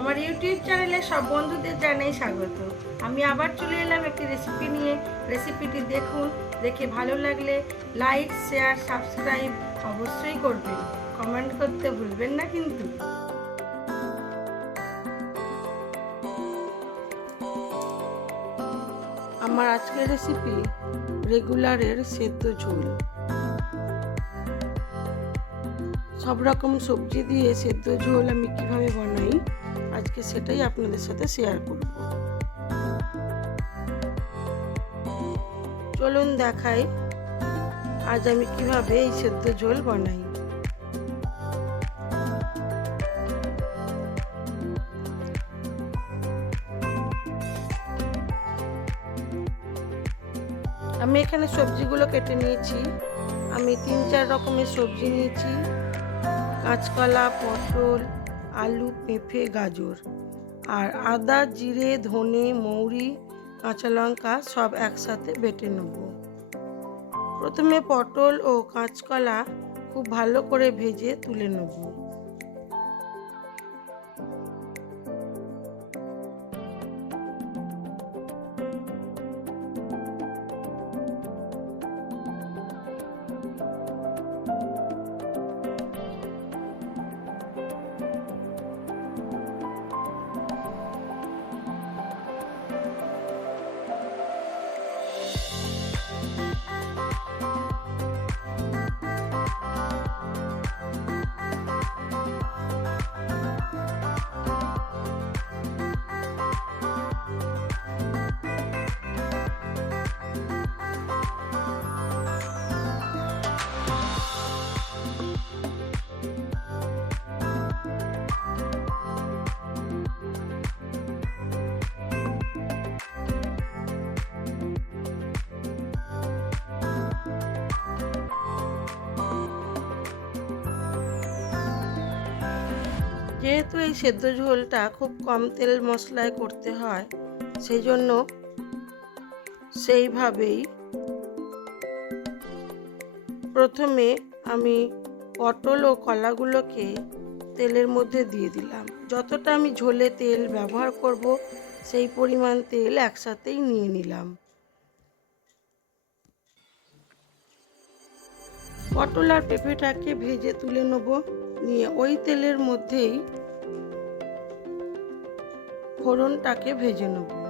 আমার ইউটিউব চ্যানেলে সব বন্ধুদের জানাই স্বাগত। আমি আবার চলে এলাম একটি রেসিপি নিয়ে। রেসিপিটি দেখুন, দেখে ভালো লাগলে লাইক শেয়ার সাবস্ক্রাইব অবশ্যই করবেন। কমেন্ট করতে ভুলবেন না কিন্তু। আমার আজকের রেসিপি রেগুলারের সেদ্ধ ঝোল। সব রকম সবজি দিয়ে সেদ্ধ ঝোল আমি কীভাবে বানাই আজকে সেটাই আপনাদের সাথে শেয়ার করব। চলুন দেখাই, আজ আমি কীভাবে এই সেদ্ধ ঝোল বানাই। আমি এখানে সবজিগুলো কেটে নিয়েছি। আমি তিন চার রকমের সবজি নিয়েছি। কাঁচকলা, পটল আলু, পেঁপে, গাজর আর আদা, জিরে, ধনে, মৌরি, কাঁচা লঙ্কা সব একসাথে বেটে নেব। প্রথমে পটল ও কাঁচকলা খুব ভালো করে ভেজে তুলে নেব। যেহেতু এই সেদ্ধ ঝোলটা খুব কম তেল মশলায় করতে হয় সেই জন্য সেইভাবেই প্রথমে আমি পটল ও কলাগুলোকে তেলের মধ্যে দিয়ে দিলাম। যতটা আমি ঝোলে তেল ব্যবহার করব, সেই পরিমাণ তেল একসাথেই নিয়ে নিলাম। পটল আর পেঁপেটাকে ভেজে তুলে নেব। নিয়ে ওই তেলের মধ্যেই ফোড়নটাকে ভেজে নেব।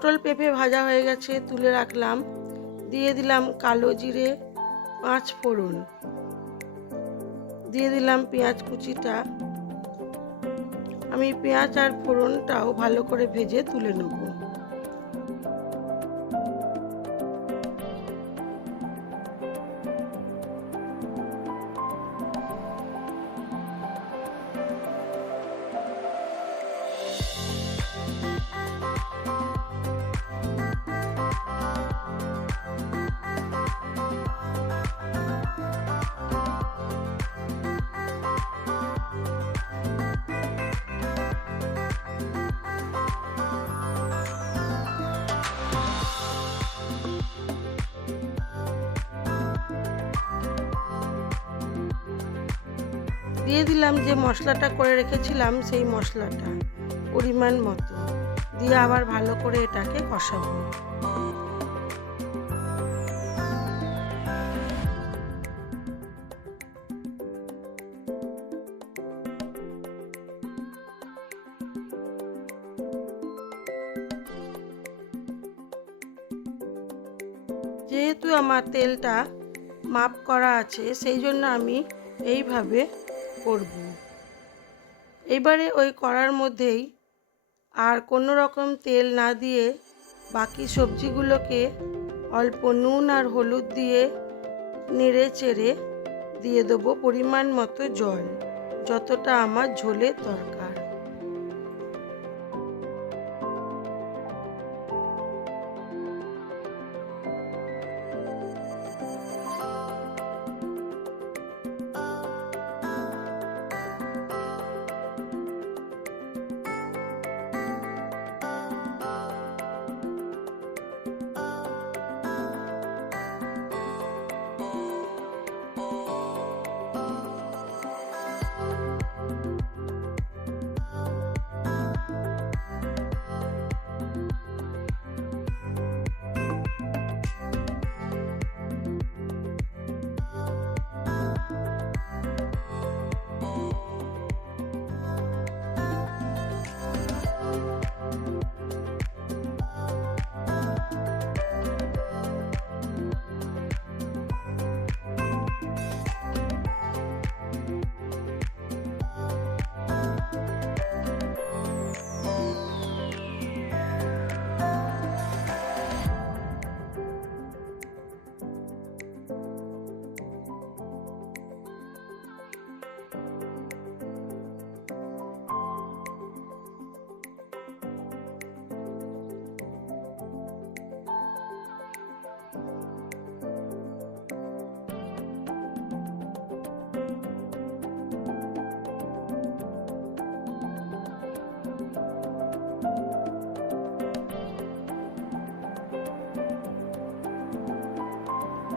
পটল পেঁপে ভাজা হয়ে গেছে, তুলে রাখলাম। দিয়ে দিলাম কালো জিরে, পাঁচ ফোড়ন। দিয়ে দিলাম পেঁয়াজ কুচিটা। আমি পেঁয়াজ আর ফোড়নটাও ভালো করে ভেজে তুলে নেব। দিয়ে দিলাম যে মশলাটা করে রেখেছিলাম সেই মশলাটা পরিমাণ মতো। দিয়ে আবার ভালো করে এটাকে কষাবো। যেহেতু আমার তেলটা মাপ করা আছে, সেই জন্য আমি এইভাবে করব। এবারে ওই কড়ার মধ্যেই আর কোনো রকম তেল না দিয়ে বাকি সবজিগুলোকে অল্প নুন আর হলুদ দিয়ে নেড়ে চেড়ে দিয়ে দেবো পরিমাণ মতো জল, যতটা আমার ঝোলে দরকার।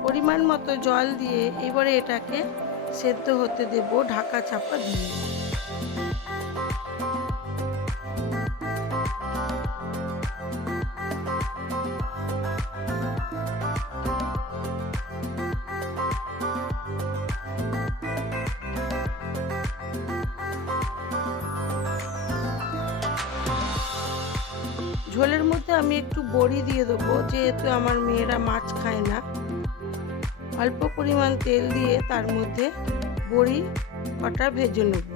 পরিমাণ মতো জল দিয়ে এবারে এটাকে সেদ্ধ হতে দেব ঢাকা চাপা দিয়ে। ঝোলের মধ্যে আমি একটু বড়ি দিয়ে দেবো, যেহেতু আমার মেয়েরা মাছ খায় না। অল্প পরিমাণ তেল দিয়ে তার মধ্যে বড়ি কটা ভেজে নেব।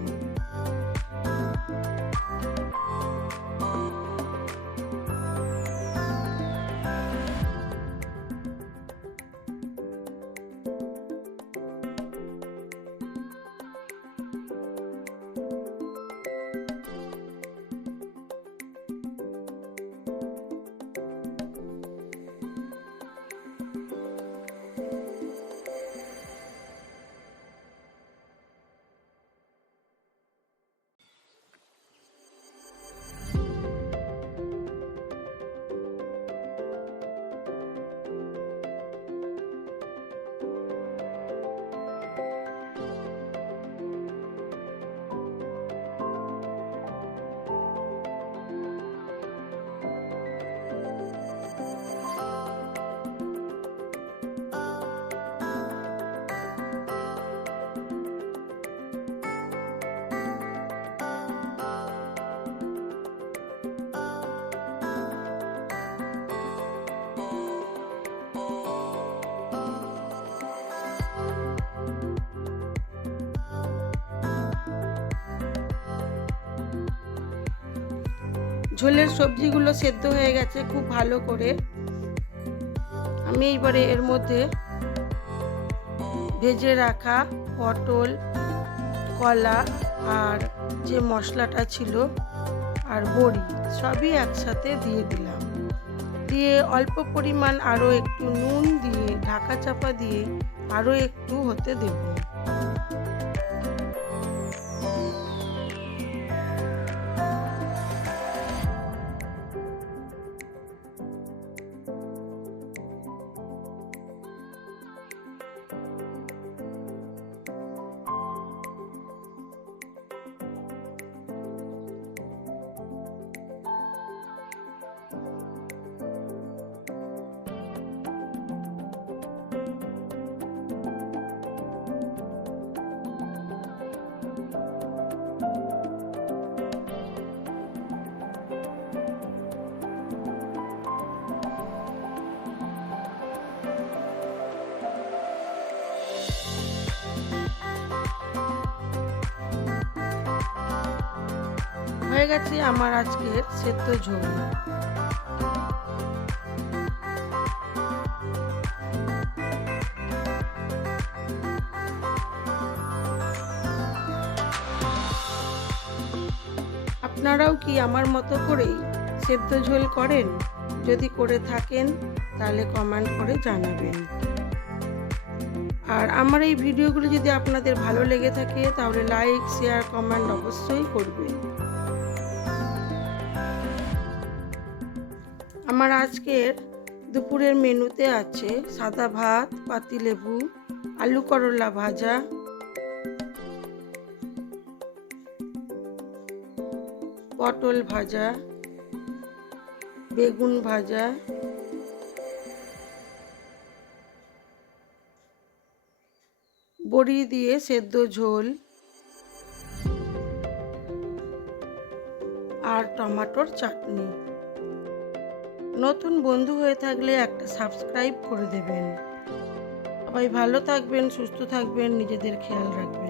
ঝোলের সবজিগুলো সেদ্ধ হয়ে গেছে খুব ভালো করে। আমি এইবারে এর মধ্যে ভেজে রাখা পটল, কলা আর যে মশলাটা ছিল আর বড়ি সবই একসাথে দিয়ে দিলাম। দিয়ে অল্প পরিমাণ আরও একটু নুন দিয়ে ঢাকা চাপা দিয়ে আরও একটু হতে দেব। গেছে আমার আজকের সেদ্ধ ঝোল। আপনারাও কি আমার মতো করেই সেদ্ধ ঝোল করেন? যদি করে থাকেন, তাহলে কমেন্ট করে জানাবেন। আর আমার এই ভিডিওগুলো যদি আপনাদের ভালো লেগে থাকে, তাহলে লাইক, শেয়ার, কমেন্ট অবশ্যই করবেন। আমার আজকের দুপুরের মেনুতে আছে সাদা ভাত পাতিলেবু আলু করলা ভাজা। পটল ভাজা, বেগুন ভাজা। বড়ি দিয়ে সেদ্ধ ঝোল আর টমাটোর চাটনি। নতুন বন্ধু হয়ে থাকলে একটা সাবস্ক্রাইব করে দেবেন। সবাই ভালো থাকবেন, সুস্থ থাকবেন, নিজেদের খেয়াল রাখবেন।